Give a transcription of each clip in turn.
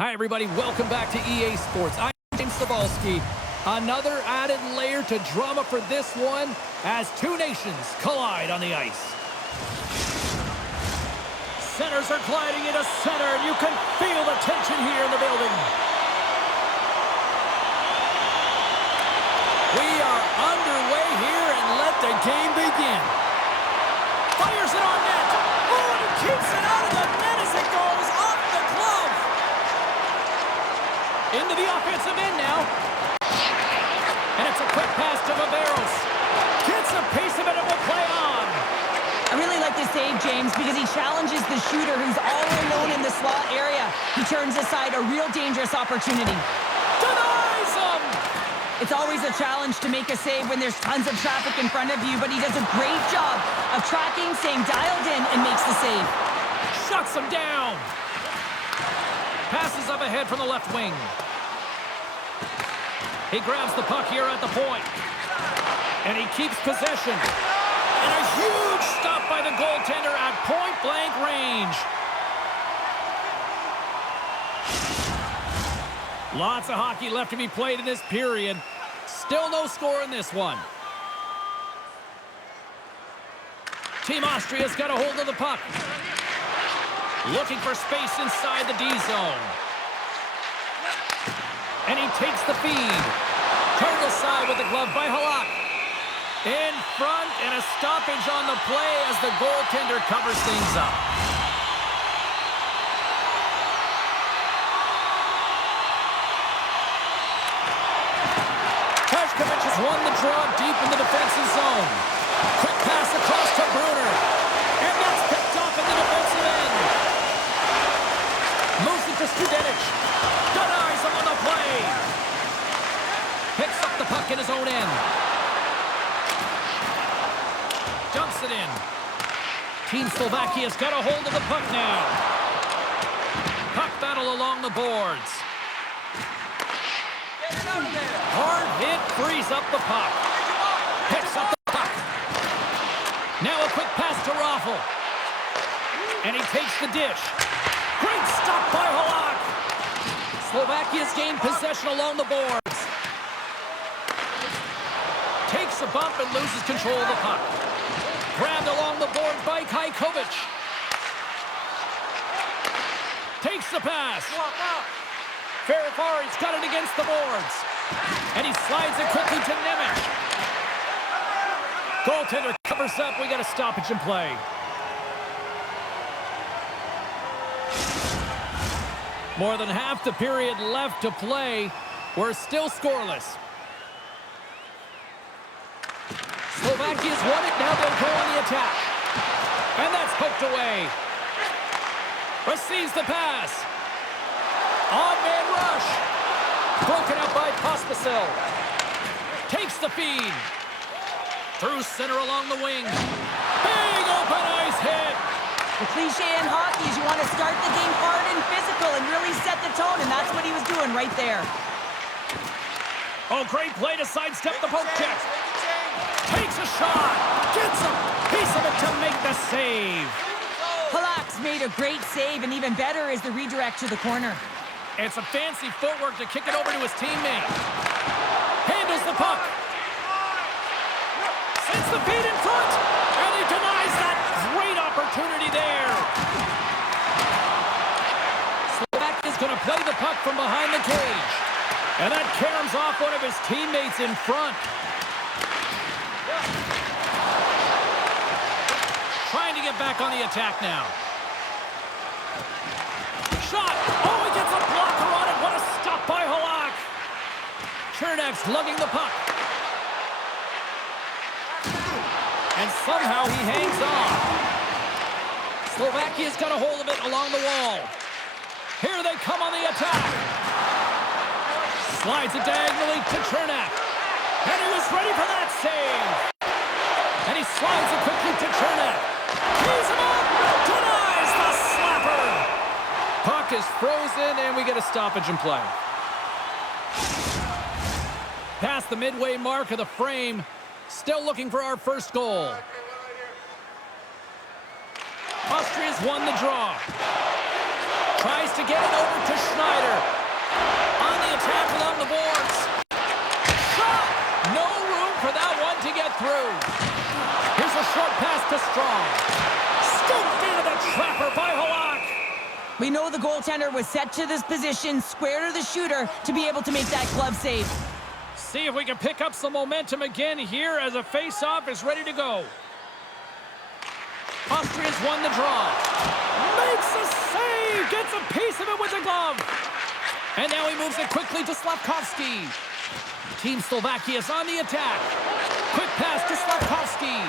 Hi, everybody. Welcome back to EA Sports. I'm James Cebulski. Another added layer to drama for this one as two nations collide on the ice. Centers are gliding into center, and you can feel the tension here in the building. We are underway here, and let the game begin. Fires it on net. Oh, and he keeps it out of the net as it goes off the glove. Into the offensive end now. And it's a quick pass to Viveros. Gets a piece of it and will play on. I really like this save, James, because he challenges the shooter who's all alone in the slot area. He turns aside a real dangerous opportunity. Denies him! It's always a challenge to make a save when there's tons of traffic in front of you, but he does a great job of tracking, staying dialed in, and makes the save. Shuts him down. Passes up ahead from the left wing. He grabs the puck here at the point. And he keeps possession. And a huge stop by the goaltender at point-blank range. Lots of hockey left to be played in this period. Still no score in this one. Team Austria's got a hold of the puck. Looking for space inside the D zone. And he takes the feed. Turned aside with the glove by Halak. In front, and a stoppage on the play as the goaltender covers things up. Tashkovich has won the draw deep in the defensive zone. Quick pass across to Bruner. And that's picked off at the defensive end. Moves it to Studenic. Denies him on the play. Picks up the puck in his own end. Dumps it in. Team Slovakia's got a hold of the puck now. Puck battle along the boards. Hard hit frees up the puck. Picks up the puck. Now a quick pass to Raffl. And he takes the dish. Great stop by Halak. Slovakia's gained possession along the boards. Takes a bump and loses control of the puck. Grabbed along the board by Kajkovic. Takes the pass. Ferrifari's got it against the boards. And he slides it quickly to Nemec. Goaltender covers up. We got a stoppage in play. More than half the period left to play. We're still scoreless. Slovakia's won it. Now they'll go on the attack. And that's poked away. Receives the pass. On-man rush. Broken up by Pospisil. Takes the feed. Through center along the wing. Big open ice hit. The cliche in hockey is you want to start the game hard and physical and really set the tone, and that's what he was doing right there. Oh, great play to sidestep the poke check. Takes a shot. Gets a piece of it to make the save. Halak's made a great save, and even better is the redirect to the corner. It's a fancy footwork to kick it over to his teammate. Handles the puck. Sends the feed in front. And he denies that great opportunity there. Slovakia's going to play the puck from behind the cage. And that caroms off one of his teammates in front. Trying to get back on the attack now. Shot! Oh, he gets a blocker on it. What a stop by Halak. Chernak's lugging the puck. And somehow he hangs on. Slovakia's got a hold of it along the wall. Here they come on the attack. Slides it diagonally to Chernak. And he was ready for that save. And he slides it quickly to Chernak. He's him up. Denies the slapper. Puck is frozen, and we get a stoppage in play. Past the midway mark of the frame. Still looking for our first goal. Austria's won the draw. Tries to get it over to Schneider. Jumper by Halak. We know the goaltender was set to this position, square to the shooter, to be able to make that glove save. See if we can pick up some momentum again here as a face-off is ready to go. Austria's won the draw. Makes a save! Gets a piece of it with the glove. And now he moves it quickly to Slavkovsky. Team Slovakia is on the attack. Quick pass to Slavkovsky.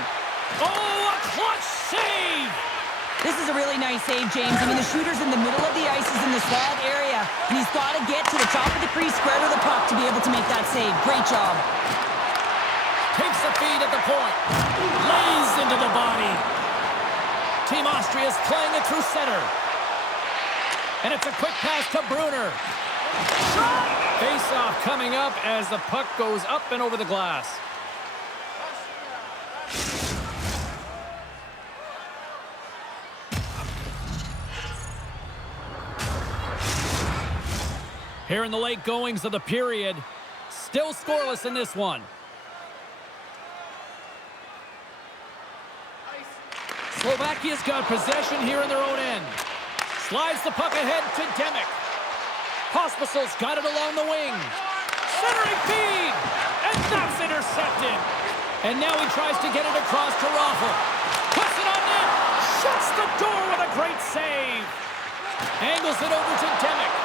Oh, a clutch save! This is a really nice save, James. I mean, the shooter's in the middle of the ice, he's in the Slav area, and he's got to get to the top of the crease, square to the puck to be able to make that save. Great job. Takes the feed at the point. Lays into the body. Team Austria is playing it through center. And it's a quick pass to Brunner. Shot! Face-off coming up as the puck goes up and over the glass. Here in the late goings of the period, still scoreless in this one. Slovakia's got possession here in their own end. Slides the puck ahead to Demick. Pospisil's got it along the wing. Centering feed! And that's intercepted. And now he tries to get it across to Raffl. Puts it on net. Shuts the door with a great save. Angles it over to Demick.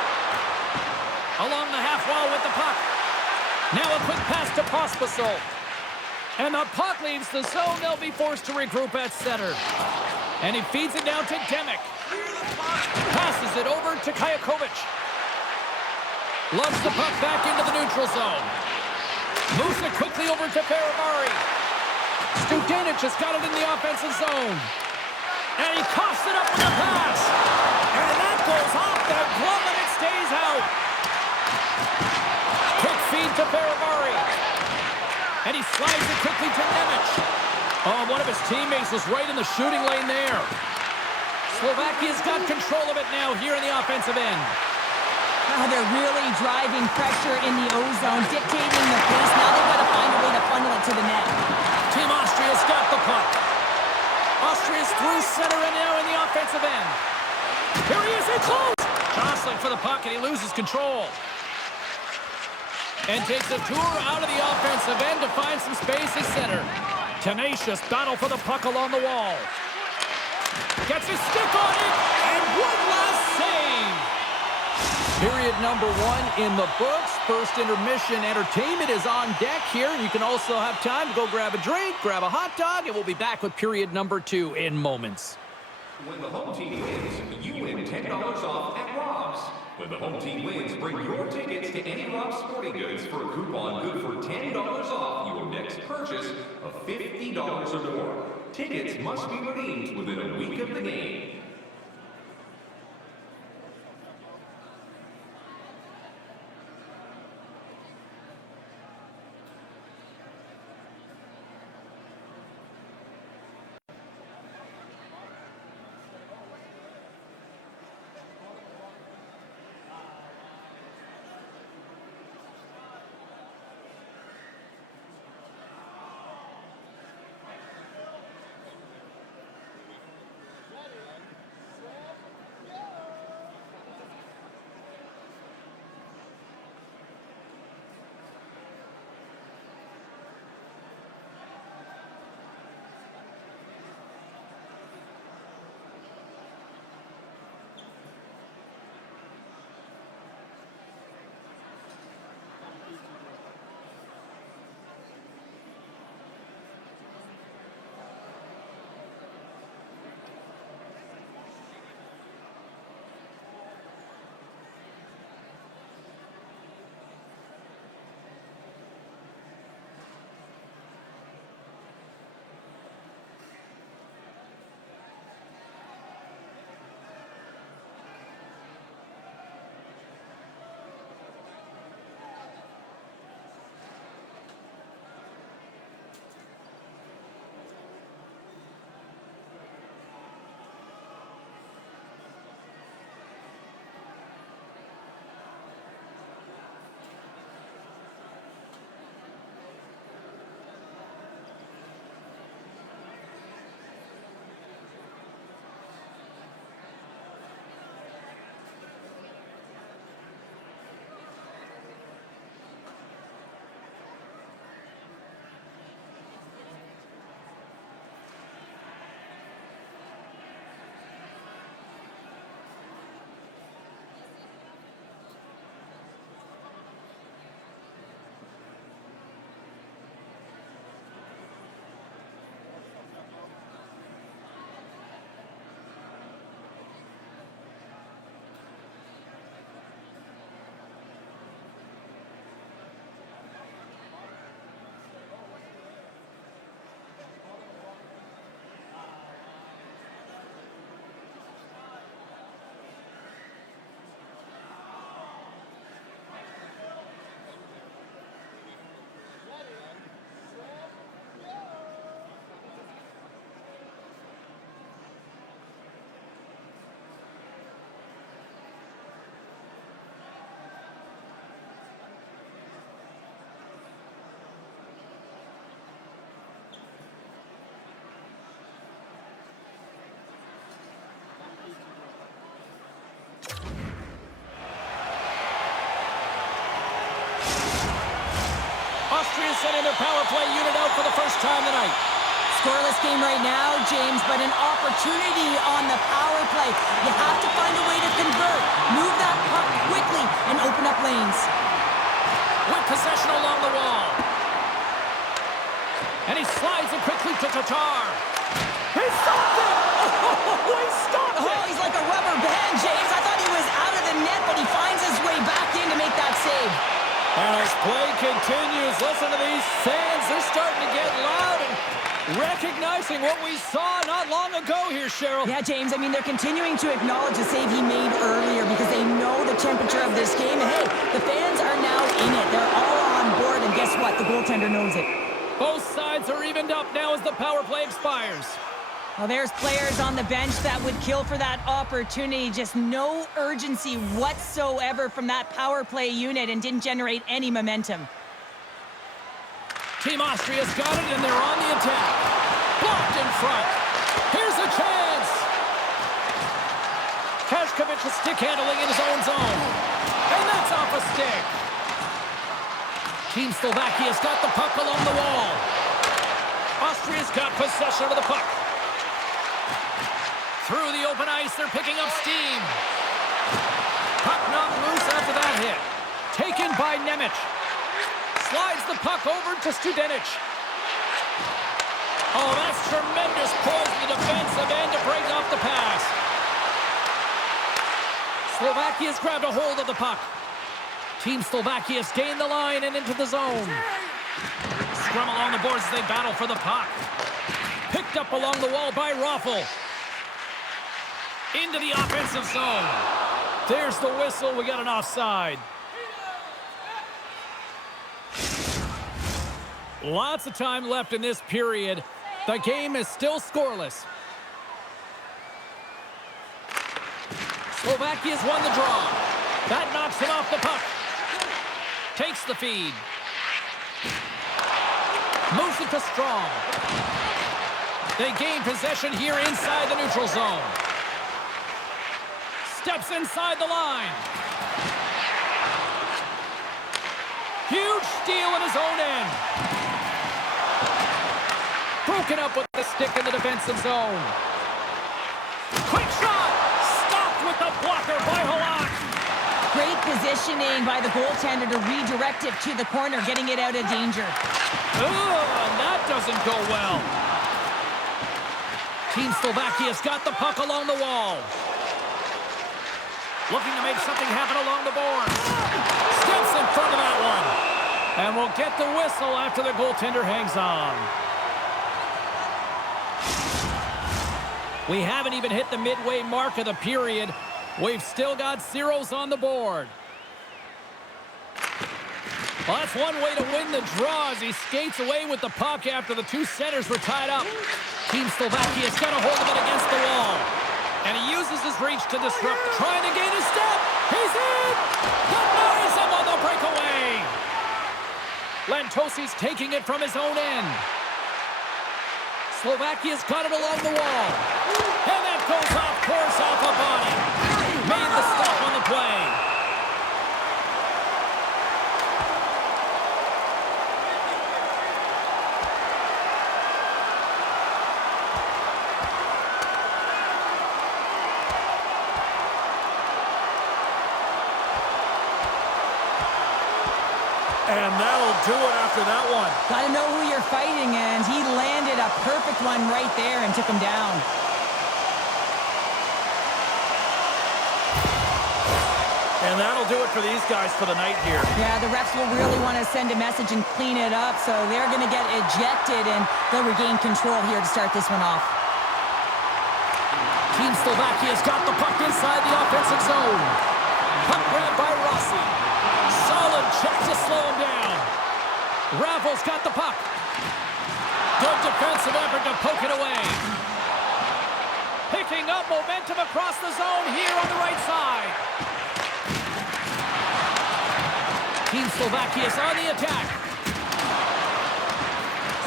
Along the half wall with the puck. Now a quick pass to Pospisil. And the puck leaves the zone. They'll be forced to regroup at center. And he feeds it down to Demick. Passes it over to Kajakovic. Loves the puck back into the neutral zone. Moves it quickly over to Faravari. Studenic has got it in the offensive zone. And he coughs it up with a pass. And that goes off the glove and it stays out. Quick feed to Faravari. And he slides it quickly to Nemec. Oh, one of his teammates was right in the shooting lane there. Slovakia's got control of it now here in the offensive end. They're really driving pressure in the O-zone, dictating the pace. Now they've got to find a way to funnel it to the net. Team Austria's got the puck. Austria's through center and now in the offensive end. Here he is, in close. Jostling for the puck and he loses control. And takes a tour out of the offensive end to find some space at center. Tenacious battle for the puck along the wall. Gets his stick on it, and one last save. Period number 1 in the books. First intermission entertainment is on deck here. You can also have time to go grab a drink, grab a hot dog, and we'll be back with period number 2 in moments. When the home team wins, you win $10 off at Rob's. When the home team wins, bring your tickets to any Rob's Sporting Goods for a coupon good for $10 off your next purchase of $50 or more. Tickets must be redeemed within a week of the game. sending their power play unit out for the first time tonight. Scoreless game right now, James, but an opportunity on the power play. You have to find a way to convert. Move that puck quickly and open up lanes. With possession along the wall. And he slides it quickly to Tatar. He stopped it! Oh, he stopped it! Oh, he's like a rubber band, James. I thought he was out of the net, but he finds his way back in to make that save. And as play continues, listen to these fans. They're starting to get loud and recognizing what we saw not long ago here, Cheryl. Yeah, James, I mean, they're continuing to acknowledge the save he made earlier because they know the temperature of this game. And hey, the fans are now in it. They're all on board, and guess what? The goaltender knows it. Both sides are evened up now as the power play expires. Well, there's players on the bench that would kill for that opportunity. Just no urgency whatsoever from that power play unit and didn't generate any momentum. Team Austria's got it, and they're on the attack. Blocked in front. Here's a chance. Kashkovich is stick handling in his own zone. And that's off a stick. Team Slovakia's got the puck along the wall. Austria's got possession of the puck. Through the open ice, they're picking up steam. Puck knocked loose after that hit. Taken by Nemec. Slides the puck over to Studenic. Oh, that's tremendous poise in the defensive end to break off the pass. Slovakia's grabbed a hold of the puck. Team Slovakia's gained the line and into the zone. Scrum along the boards as they battle for the puck. Picked up along the wall by Raffl. Into the offensive zone. There's the whistle. We got an offside. Lots of time left in this period. The game is still scoreless. Slovakia's won the draw. That knocks him off the puck. Takes the feed. Moves it to Strong. They gain possession here inside the neutral zone. Steps inside the line. Huge steal in his own end. Broken up with the stick in the defensive zone. Quick shot! Stopped with the blocker by Halak. Great positioning by the goaltender to redirect it to the corner, getting it out of danger. And that doesn't go well. Team Slovakia's got the puck along the wall. Looking to make something happen along the boards. Steps in front of that one. And we'll get the whistle after the goaltender hangs on. We haven't even hit the midway mark of the period. We've still got zeros on the board. Well, that's one way to win the draw as he skates away with the puck after the two centers were tied up. Team Slovakia's got a hold of it against the wall. And he uses his reach to disrupt, trying to gain a step. He's in! Denies him on the breakaway. Lantosi's taking it from his own end. Slovakia's got it along the wall. And that goes off course off a body. Made the stop on the play. And that'll do it after that one. Got to know who you're fighting, and he landed a perfect one right there and took him down. And that'll do it for these guys for the night here. Yeah, the refs will really want to send a message and clean it up, so they're going to get ejected, and they'll regain control here to start this one off. Team Slovakia's got the puck inside the offensive zone. Puck grabbed by Rossi. Solid check to slow him down. Raffl's got the puck. Good defensive effort to poke it away. Picking up momentum across the zone here on the right side. Team Slovakia's on the attack.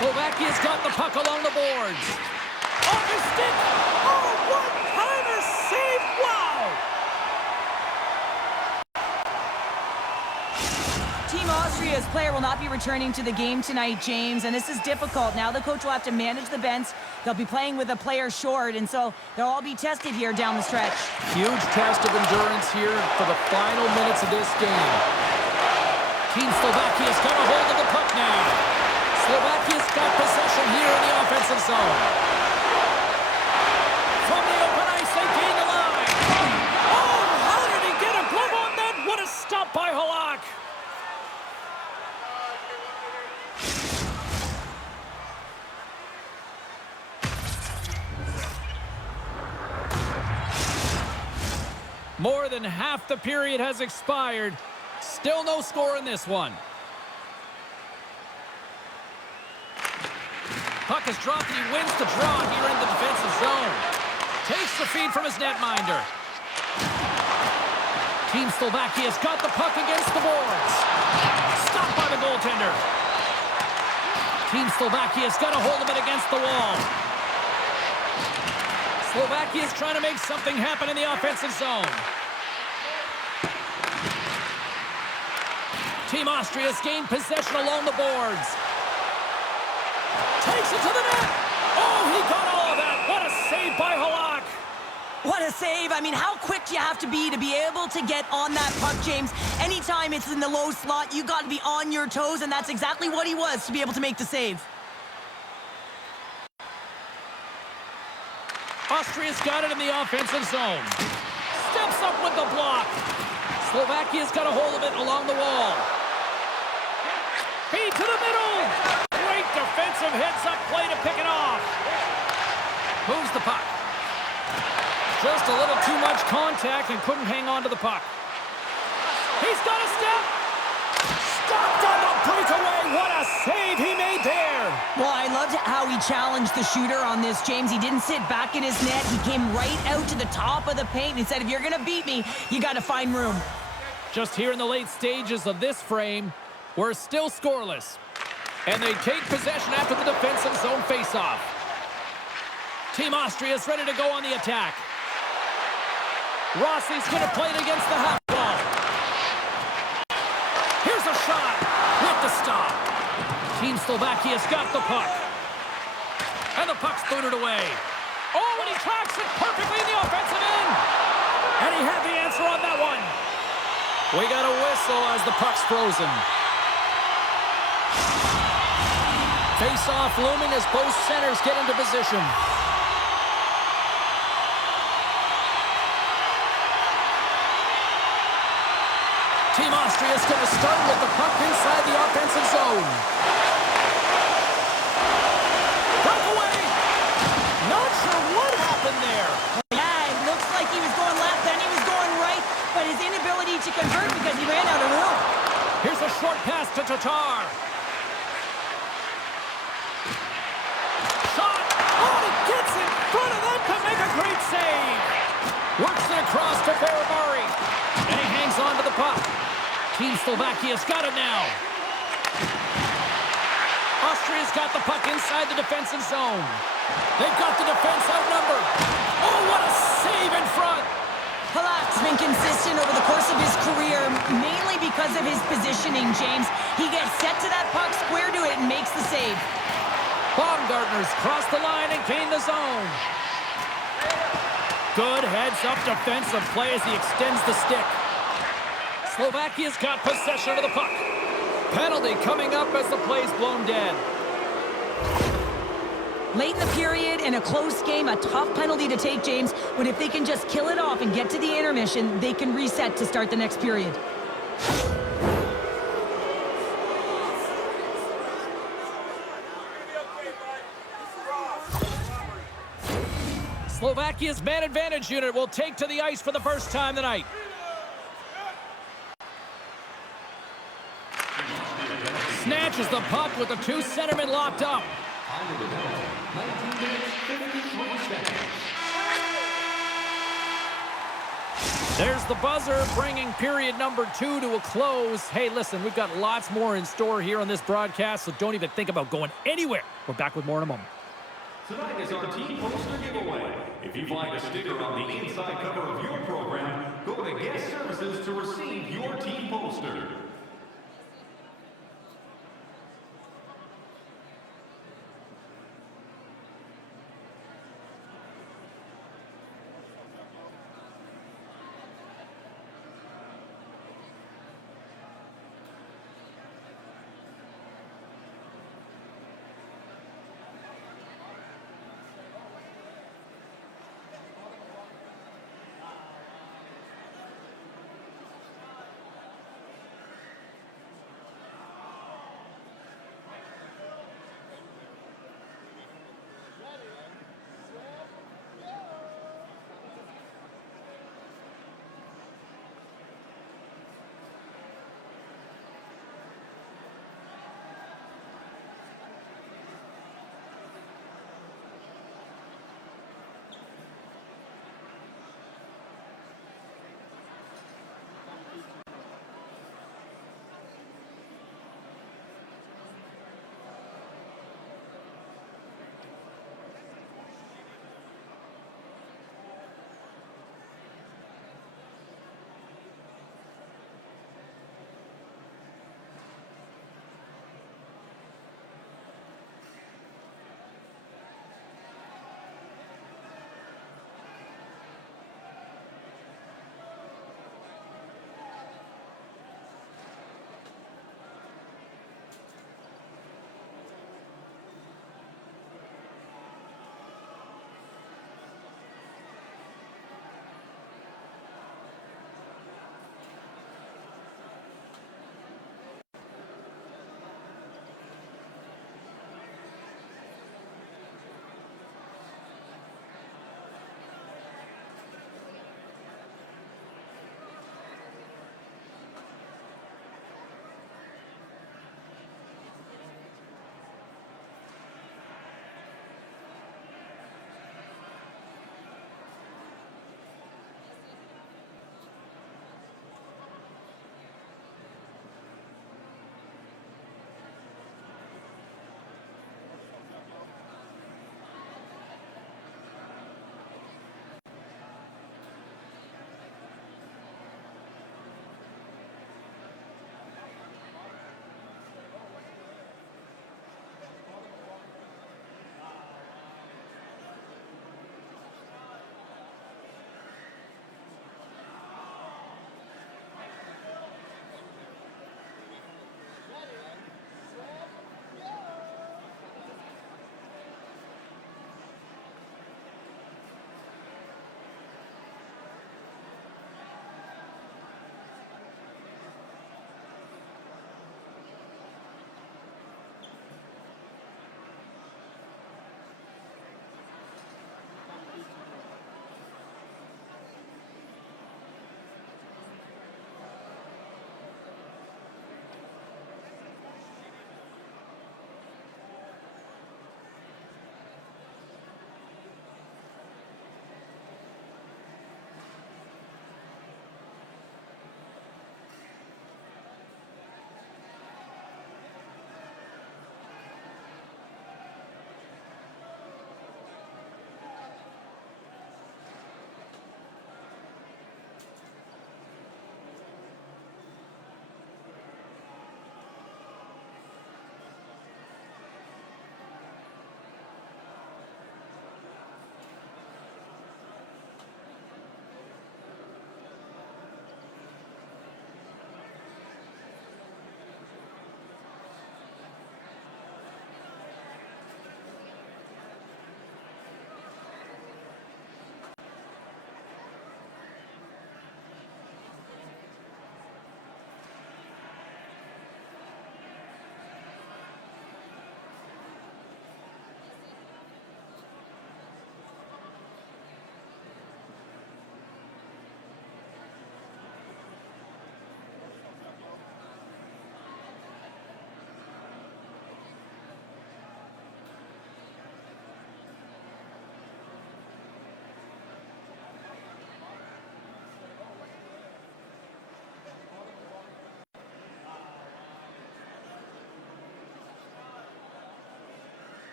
Slovakia's got the puck along the boards. Off his stick. Oh, one-timer save. Wow. Team Austria's player will not be returning to the game tonight, James, and this is difficult. Now the coach will have to manage the bench. They'll be playing with a player short, and so they'll all be tested here down the stretch. Huge test of endurance here for the final minutes of this game. Team Slovakia's got a hold of the puck now. Slovakia's got possession here in the offensive zone. From the open ice, they gain the line. Oh, how did he get a glove on that? What a stop by Halak. More than half the period has expired. Still no score in this one. Puck is dropped and he wins the draw here in the defensive zone. Takes the feed from his netminder. Team Slovakia's got the puck against the boards. Stopped by the goaltender. Team Slovakia's got a hold of it against the wall. Slovakia's trying to make something happen in the offensive zone. Team Austria's gained possession along the boards. Takes it to the net. Oh, he got all of that. What a save by Halak. What a save. I mean, how quick do you have to be able to get on that puck, James? Anytime it's in the low slot, you got to be on your toes, and that's exactly what he was to be able to make the save. Austria's got it in the offensive zone. Steps up with the block. Slovakia's got a hold of it along the wall. Feed to the middle. Great defensive heads-up play to pick it off. Moves the puck. Just a little too much contact and couldn't hang on to the puck. He's got a step. Stopped on the breakaway. What a save he made there. Well, I loved how he challenged the shooter on this, James. He didn't sit back in his net. He came right out to the top of the paint and said, if you're going to beat me, you got to find room. Just here in the late stages of this frame, we're still scoreless. And they take possession after the defensive zone faceoff. Team Austria's ready to go on the attack. Rossi's going to play it against the half wall. Here's a shot with the stop. Team Slovakia's got the puck. And the puck's booted away. Oh, and he tracks it perfectly in the offensive end. And he had the answer on that one. We got a whistle as the puck's frozen. Face-off looming as both centers get into position. Team Austria's going to start with the puck inside the offensive zone. Breakaway! Not sure what happened there. Yeah, it looks like he was going left, then he was going right, but his inability to convert because he ran out of room. Here's a short pass to Tatar. Shot! Oh, he gets in front of that to make a great save. Works it across to Ferrari. And he hangs on to the puck. Team Slovakia's got it now. Austria's got the puck inside the defensive zone. They've got the defense outnumbered. Oh, what a save in front. Halak's been consistent over the course of his career, mainly because of his positioning, James. He gets set to that puck, square to it, and makes the save. Baumgartner's crossed the line and gained the zone. Good heads-up defensive play as he extends the stick. Slovakia's got possession of the puck. Penalty coming up as the play's blown dead. Late in the period, in a close game, a tough penalty to take, James. But if they can just kill it off and get to the intermission, they can reset to start the next period. Slovakia's man advantage unit will take to the ice for the first time tonight. Snatches the puck with the two centermen locked up. There's the buzzer, bringing period number 2 to a close. Hey, listen, we've got lots more in store here on this broadcast, so don't even think about going anywhere. We're back with more in a moment. Tonight is our team poster giveaway. If you find a sticker on the inside cover of your program, go to Guest Services to receive your team poster.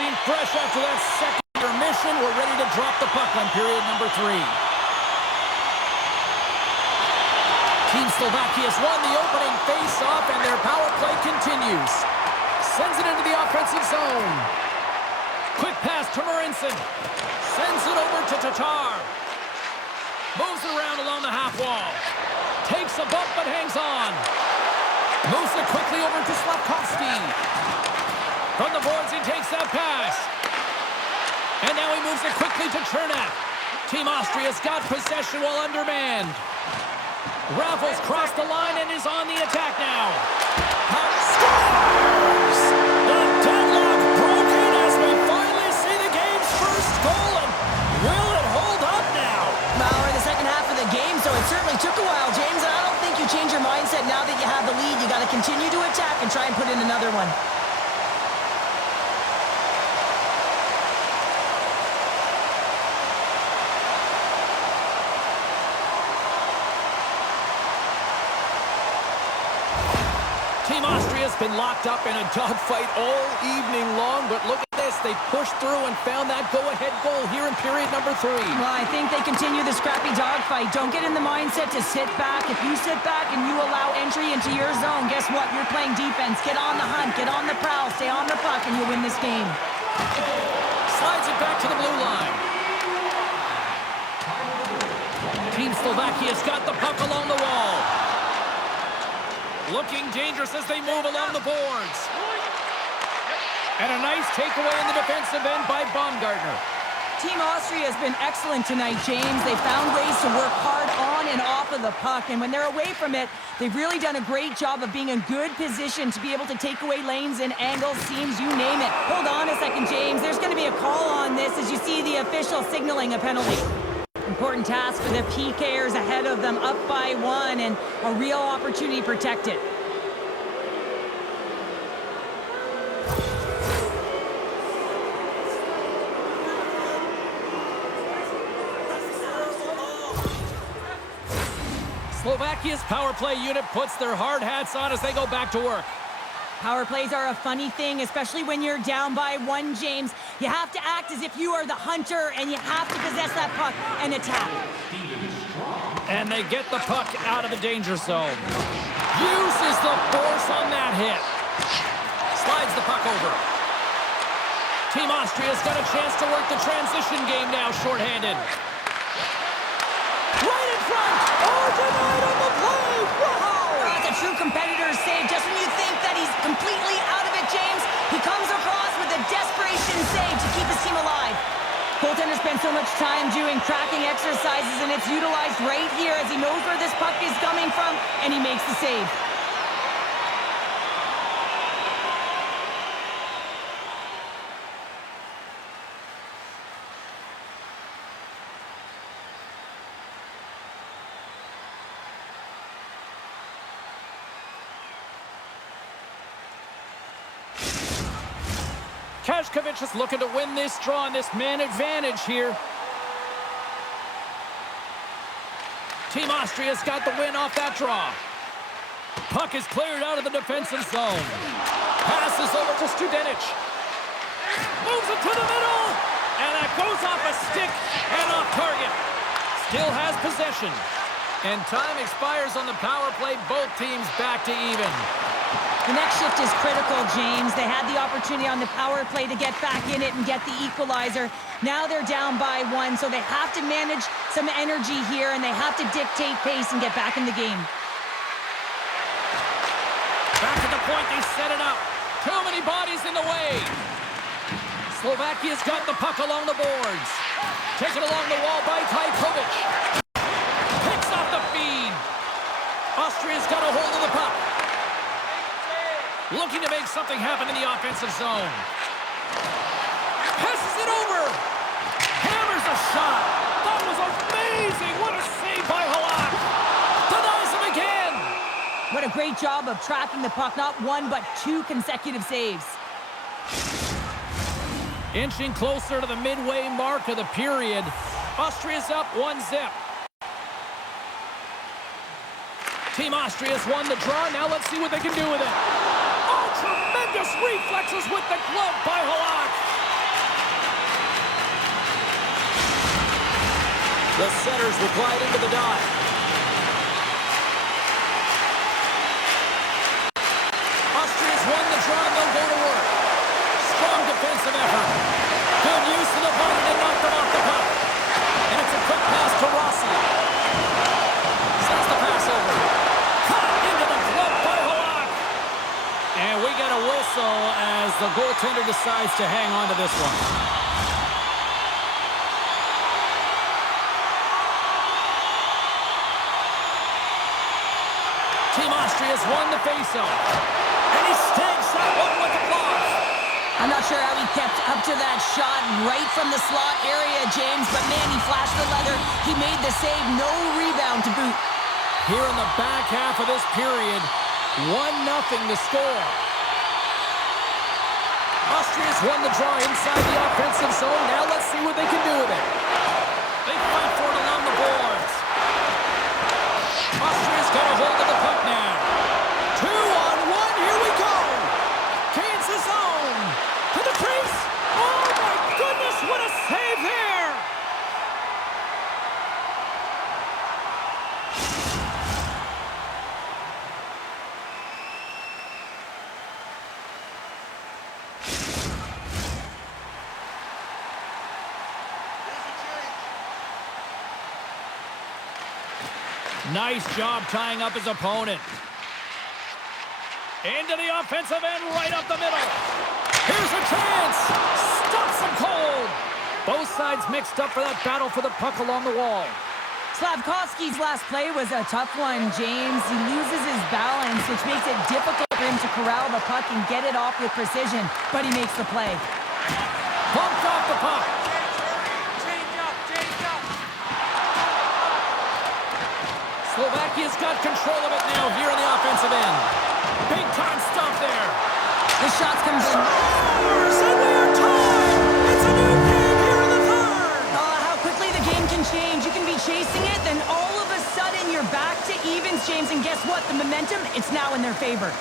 seem fresh after that second intermission. We're ready to drop the puck on period number 3. Team Slovakia has won the opening face-off, and their power play continues. Sends it into the offensive zone. Quick pass to Marinson. Sends it over to Tatar. Moves it around along the half wall. Takes a bump but hangs on. Moves it quickly over to Slafkovsky. From the boards, he takes that pass. And now he moves it quickly to Chernak. Team Austria's got possession while undermanned. Raffles crossed the line and is on the attack now. Scores! The deadlock broken as we finally see the game's first goal. And will it hold up now? Well, we're in the second half of the game, so it certainly took a while, James. And I don't think you change your mindset now that you have the lead. You got to continue to attack and try and put in another one. Team Austria's been locked up in a dogfight all evening long, but look at this. They pushed through and found that go-ahead goal here in period number 3. Well, I think they continue the scrappy dogfight. Don't get in the mindset to sit back. If you sit back and you allow entry into your zone, guess what? You're playing defense. Get on the hunt, get on the prowl, stay on the puck, and you'll win this game. Slides it back to the blue line. Team Slovakia's got the puck along the wall. Looking dangerous as they move along the boards. And a nice takeaway in the defensive end by Baumgartner. Team Austria has been excellent tonight, James. They found ways to work hard on and off of the puck. And when they're away from it, they've really done a great job of being in good position to be able to take away lanes and angles, seams, you name it. Hold on a second, James. There's going to be a call on this as you see the official signaling a penalty. Important task for the PKers ahead of them, up by 1, and a real opportunity to protect it. Slovakia's power play unit puts their hard hats on as they go back to work. Power plays are a funny thing, especially when you're down by 1, James. You have to act as if you are the hunter, and you have to possess that puck and attack. And they get the puck out of the danger zone. Uses the force on that hit. Slides the puck over. Team Austria's got a chance to work the transition game now, shorthanded. Right in front! Oh, denied on the play! Wow! That's a true competitor's save. Just when you think that he's completely out of it, James, he comes across with a desperation save to keep his team alive. Goaltender spends so much time doing tracking exercises, and it's utilized right here as he knows where this puck is coming from, and he makes the save. Kashkovich is looking to win this draw on this man advantage here. Team Austria's got the win off that draw. Puck is cleared out of the defensive zone. Passes over to Studenic. Moves it to the middle. And that goes off a stick and off target. Still has possession. And time expires on the power play. Both teams back to even. The next shift is critical, James. They had the opportunity on the power play to get back in it and get the equalizer. Now they're down by 1, so they have to manage some energy here, and they have to dictate pace and get back in the game. Back at the point, they set it up. Too many bodies in the way. Slovakia's got the puck along the boards. Taken along the wall by Tajkovic. Picks off the feed. Austria's got a hold of the puck. Looking to make something happen in the offensive zone. Passes it over. Hammers a shot. That was amazing. What a save by Halak. Denies him again. What a great job of tracking the puck. Not 1, but 2 consecutive saves. Inching closer to the midway mark of the period. Austria's up 1-0. Team Austria's won the draw. Now let's see what they can do with it. Oh, tremendous reflexes with the glove by Halak. The setters will glide into the dot. Austria's won the draw and they'll go to work. Strong defensive effort. Good use of the body to knock them off the puck. And it's a quick pass to Rossi. Sends the pass over. Caught into the glove by Halak. And we get a whistle as the goaltender decides to hang on to this one. Team Austria's won the faceoff. And he stakes that one with the block. I'm not sure how he kept up to that shot right from the slot area, James, but man, he flashed the leather. He made the save, no rebound to boot. Here in the back half of this period, 1-0 to score. Austria's won the draw inside the offensive zone. Now let's see what they can do with it. They fight for it along the boards. Austria's got a hold of the puck now. 2-on-1, here we go. Gains his own. To the crease. Oh my goodness, what a save there. Nice job tying up his opponent. Into the offensive end, right up the middle. Here's a chance. Stops him cold. Both sides mixed up for that battle for the puck along the wall. Slavkovsky's last play was a tough one, James. He loses his balance, which makes it difficult for him to corral the puck and get it off with precision, but he makes the play. Bumped off the puck. Slovakia's got control of it now here on the offensive end. Big time stop there. The shots come from... Scores! And we are tied! It's a new game here in the third! How quickly the game can change. You can be chasing it, then all of a sudden you're back to evens, James. And guess what? The momentum, it's now in their favor.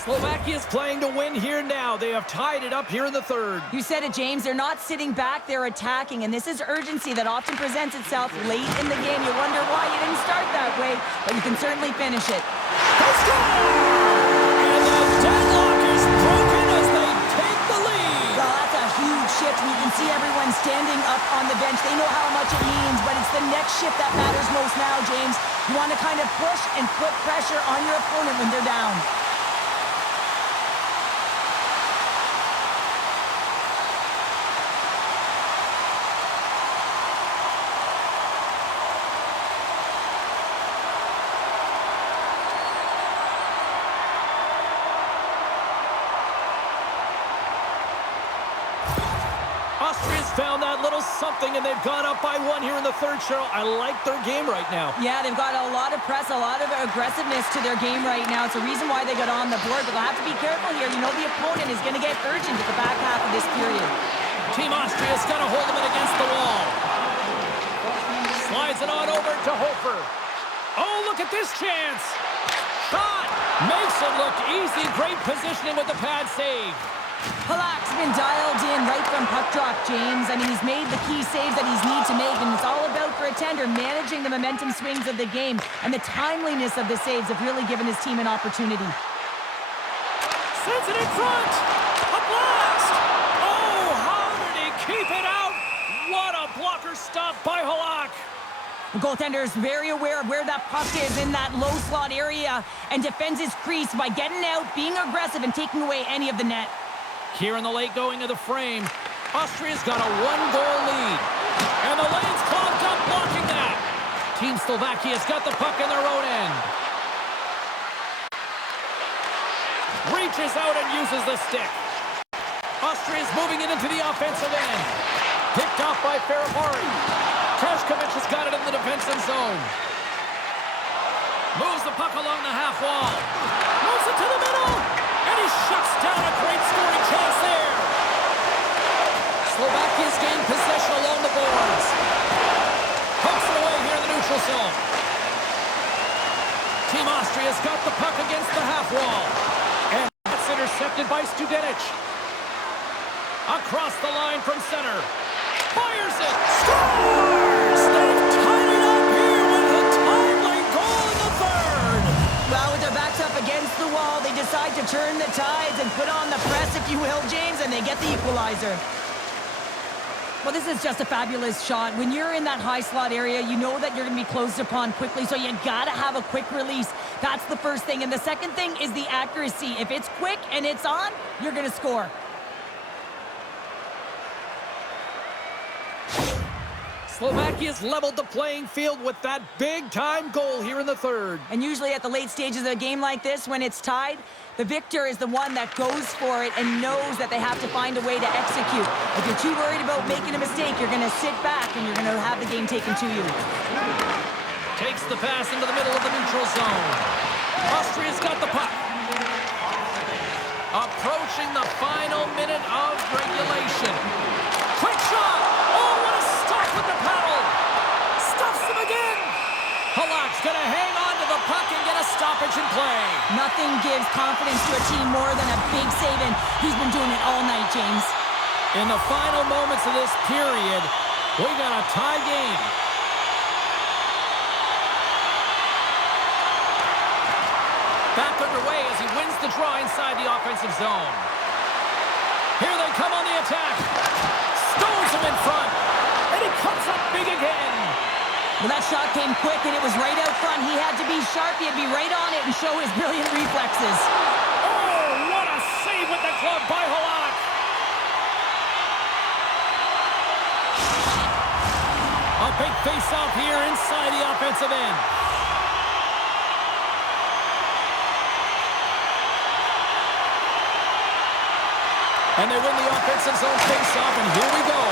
Slovakia's playing to win here now. They have tied it up here in the third. You said it, James. They're not sitting back. They're attacking. And this is urgency that often presents itself late in the game. You wonder why you didn't start that way, but you can certainly finish it. They score! And the deadlock is broken as they take the lead. Well, that's a huge shift. And you can see everyone standing up on the bench. They know how much it means, but it's the next shift that matters most now, James. You want to kind of push and put pressure on your opponent when they're down. Austria's found that little something, and they've gone up by one here in the third, Cheryl. I like their game right now. Yeah, they've got a lot of press, a lot of aggressiveness to their game right now. It's a reason why they got on the board, but they'll have to be careful here. You know the opponent is going to get urgent at the back half of this period. Team Austria's got a hold of it against the wall. Slides it on over to Hofer. Oh, look at this chance. Shot. Makes it look easy. Great positioning with the pad save. Halak's been dialed in right from puck drop, James. I mean, he's made the key saves that he's need to make, and it's all about, for a tender, managing the momentum swings of the game, and the timeliness of the saves have really given his team an opportunity. Sends it in front. A blast. Oh, how did he keep it out? What a blocker stop by Halak. The goaltender is very aware of where that puck is in that low slot area and defends his crease by getting out, being aggressive, and taking away any of the net. Here in the late going of the frame, Austria's got a one-goal lead. And the lane's clogged up, blocking that. Team Slovakia's got the puck in their own end. Reaches out and uses the stick. Austria's moving it into the offensive end. Picked off by Ferrapari. Kreshkovich has got it in the defensive zone. Moves the puck along the half wall. Moves it to the middle. And he shuts down a great scoring chance there. Slovakia's gained possession along the boards. Pokes it away here in the zone. Team Austria's got the puck against the half wall. And that's intercepted by Studenic. Across the line from center. Fires it. Scores! They've tied it up here with a timely goal in the third. Well, with their backs up against the wall, they decide to turn the tides and put on the press, if you will, James, and they get the equalizer. Well, this is just a fabulous shot. When you're in that high slot area, you know that you're going to be closed upon quickly, so you got to have a quick release. That's the first thing. And the second thing is the accuracy. If it's quick and it's on, you're going to score. Slovakia's leveled the playing field with that big-time goal here in the third. And usually at the late stages of a game like this, when it's tied, the victor is the one that goes for it and knows that they have to find a way to execute. If you're too worried about making a mistake, you're going to sit back and you're going to have the game taken to you. Takes the pass into the middle of the neutral zone. Austria's got the puck. Approaching the final minute of regulation. Quick shot! Oh, what a stop with the paddle! Stuffs him again! Halak's gonna hang on to the puck and get a stoppage in play. Nothing gives confidence to a team more than a big save, and he's been doing it all night, James. In the final moments of this period, we got a tie game. Back underway as he wins the draw inside the offensive zone. Here they come on the attack. Stones him in front. And he comes up big again. Well, that shot came quick, and it was right out front. He had to be sharp. He had to be right on it and show his brilliant reflexes. Oh, what a save with the glove by Halak. A big face-off here inside the offensive end. And they win the offensive zone face-off, and here we go.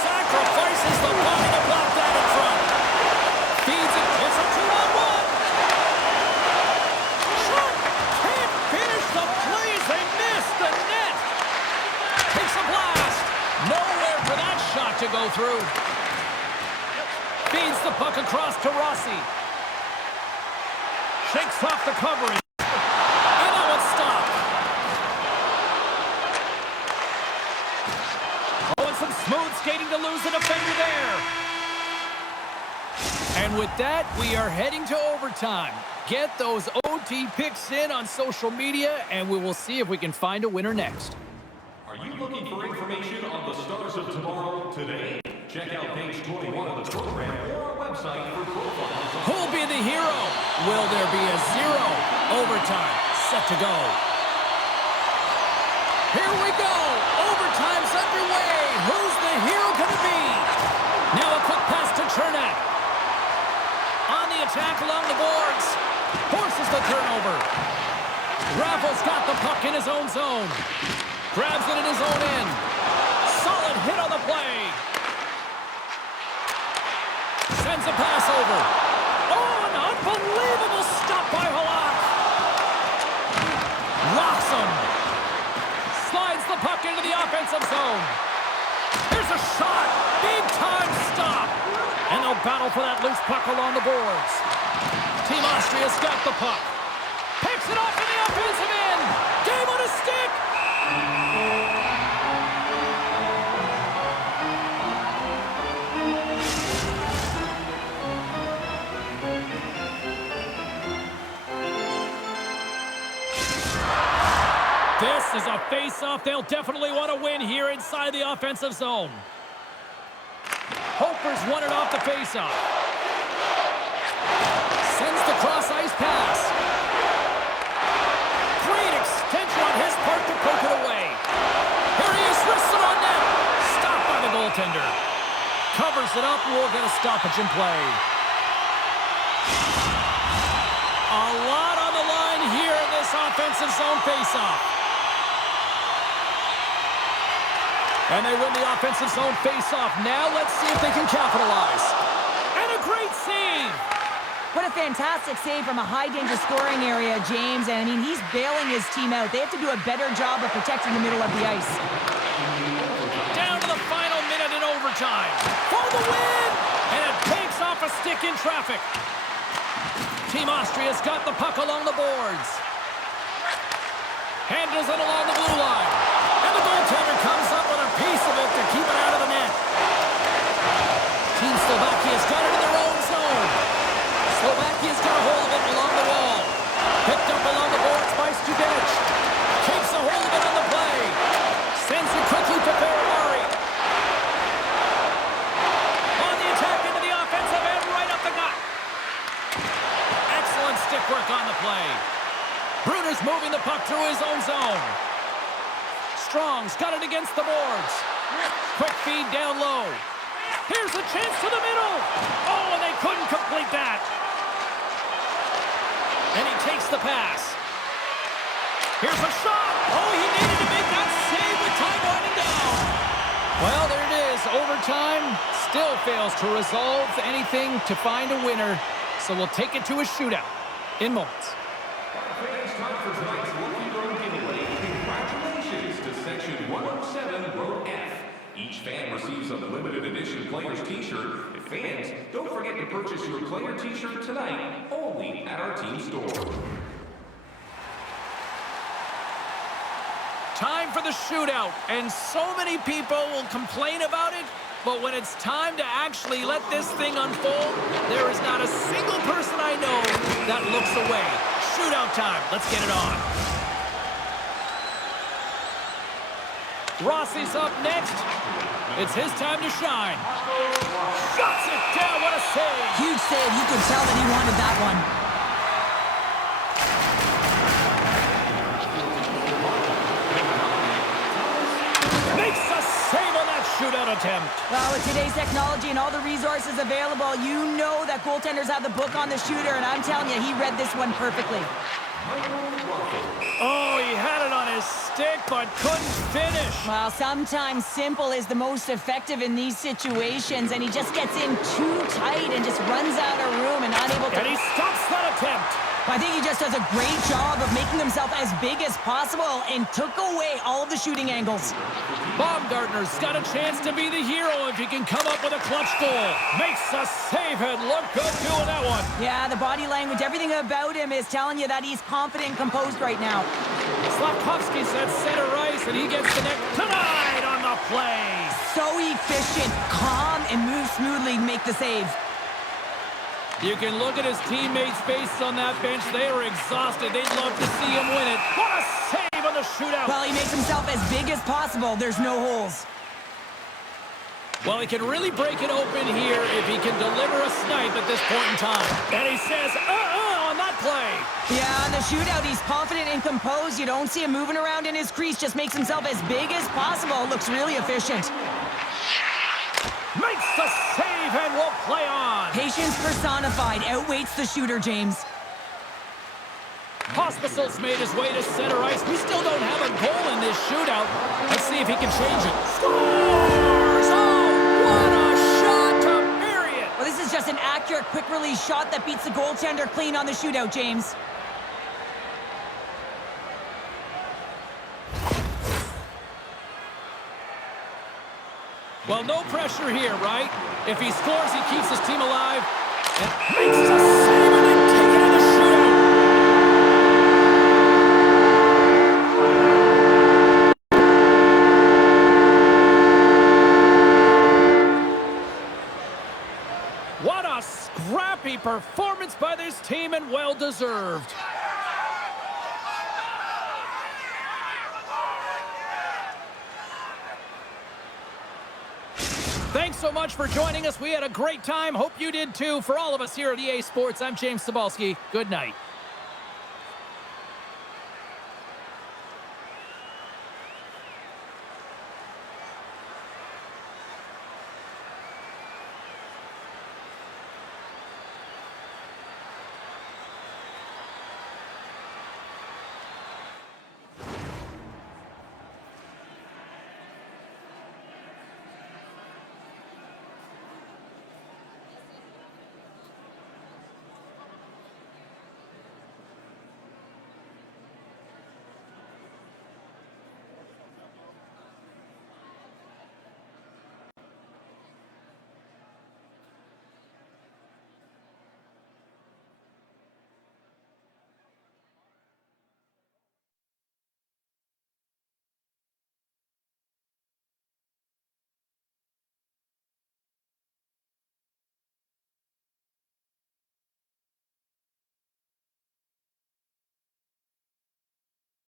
Sacrifices the body to block that in front. Feeds it. It's a 2-on-1. Shot. Can't finish the plays. They missed the net. Takes a blast. Nowhere for that shot to go through. Feeds the puck across to Rossi. Shakes off the covering. And that one's stopped. Oh, and some smooth skating to lose the defender there. And with that, we are heading to overtime. Get those OT picks in on social media, and we will see if we can find a winner next. Are you looking for information on the stars of tomorrow today? Check out page 21 of the program or our website for profiles. Who'll be the hero? Will there be a 0? Overtime set to go. Here we go. Overtime's underway. Who's the hero going to be? Now a quick pass to Chernak. On the attack along the boards. Forces the turnover. Raffles got the puck in his own zone. Grabs it in his own end. Solid hit on the play. Sends a pass over. Oh, an unbelievable stop by Halak. Rocks him. Slides the puck into the offensive zone. Here's a shot. Big time stop. And they'll battle for that loose puck along the boards. Team Austria's got the puck. Picks it off in the offensive end. Game on a stick. This is a face-off they'll definitely want to win here inside the offensive zone. Hoper's won it off the face-off. Sends the cross-ice pass. Great extension on his part to poke it away. Here he is, wrists it on net. Stopped by the goaltender. Covers it up, we'll get a stoppage in play. A lot on the line here in this offensive zone face-off. And they win the offensive zone face-off. Now let's see if they can capitalize. And a great save. What a fantastic save from a high-danger scoring area, James. And, I mean, he's bailing his team out. They have to do a better job of protecting the middle of the ice. Down to the final minute in overtime. For the win! And it takes off a stick in traffic. Team Austria's got the puck along the boards. Handles it along the blue line. And the goaltender comes up with a piece of it to keep it out of the net. Team Slovakia's got it in their own zone. Slovakia's got a hold of it along the wall. Picked up along the boards by Studic. Keeps a hold of it on the play. Sends it quickly to Ferrari. On the attack into the offensive end, right up the gut. Excellent stick work on the play. Bruner's moving the puck through his own zone. Strong's got it against the boards. Quick feed down low. Here's a chance to the middle. Oh, and they couldn't complete that. And he takes the pass. Here's a shot. Oh, he needed to make that save with time winding down. Well, there it is. Overtime still fails to resolve anything to find a winner. So we'll take it to a shootout in moments. Fans, time for tonight's Lucky Road giveaway. Congratulations to Section 107, Road F. Each fan receives a limited edition player's t-shirt. And fans, don't forget to purchase your player t-shirt tonight, only at our team store. Time for the shootout, and so many people will complain about it, but when it's time to actually let this thing unfold, there is not a single person I know that looks away. Shootout time. Let's get it on. Rossi's up next. It's his time to shine. Shuts it down. What a save. Huge save. You could tell that he wanted that one. Makes a save on that shootout attempt. Well, with today's technology and all the resources available, you know that goaltenders have the book on the shooter, and I'm telling you, he read this one perfectly. Oh, he had it on his stick, but couldn't finish. Well, sometimes simple is the most effective in these situations, and he just gets in too tight and just runs out of room and unable to... And he stops that attempt. I think he just does a great job of making himself as big as possible and took away all of the shooting angles. Baumgartner's got a chance to be the hero if he can come up with a clutch goal. Makes a save and look good doing that one. Yeah, the body language, everything about him is telling you that he's confident and composed right now. Slafkovsky's at center ice, and he gets the net tonight on the play. So efficient, calm, and moves smoothly to make the save. You can look at his teammates' faces on that bench. They are exhausted. They'd love to see him win it. What a save on the shootout. Well, he makes himself as big as possible. There's no holes. Well, he can really break it open here if he can deliver a snipe at this point in time. And he says, on that play. Yeah, on the shootout, he's confident and composed. You don't see him moving around in his crease. Just makes himself as big as possible. Looks really efficient. Makes the save and will play on. Patience personified. Outweights the shooter, James. Pospisil's made his way to center ice. We still don't have a goal in this shootout. Let's see if he can change it. Scores! Oh, what a shot to bury it. Well, this is just an accurate, quick-release shot that beats the goaltender clean on the shootout, James. Well, no pressure here, right? If he scores, he keeps his team alive and makes the save and then take it in the shootout. What a scrappy performance by this team, and well-deserved. Thanks so much for joining us. We had a great time. Hope you did too. For all of us here at EA Sports, I'm James Cybulski. Good night.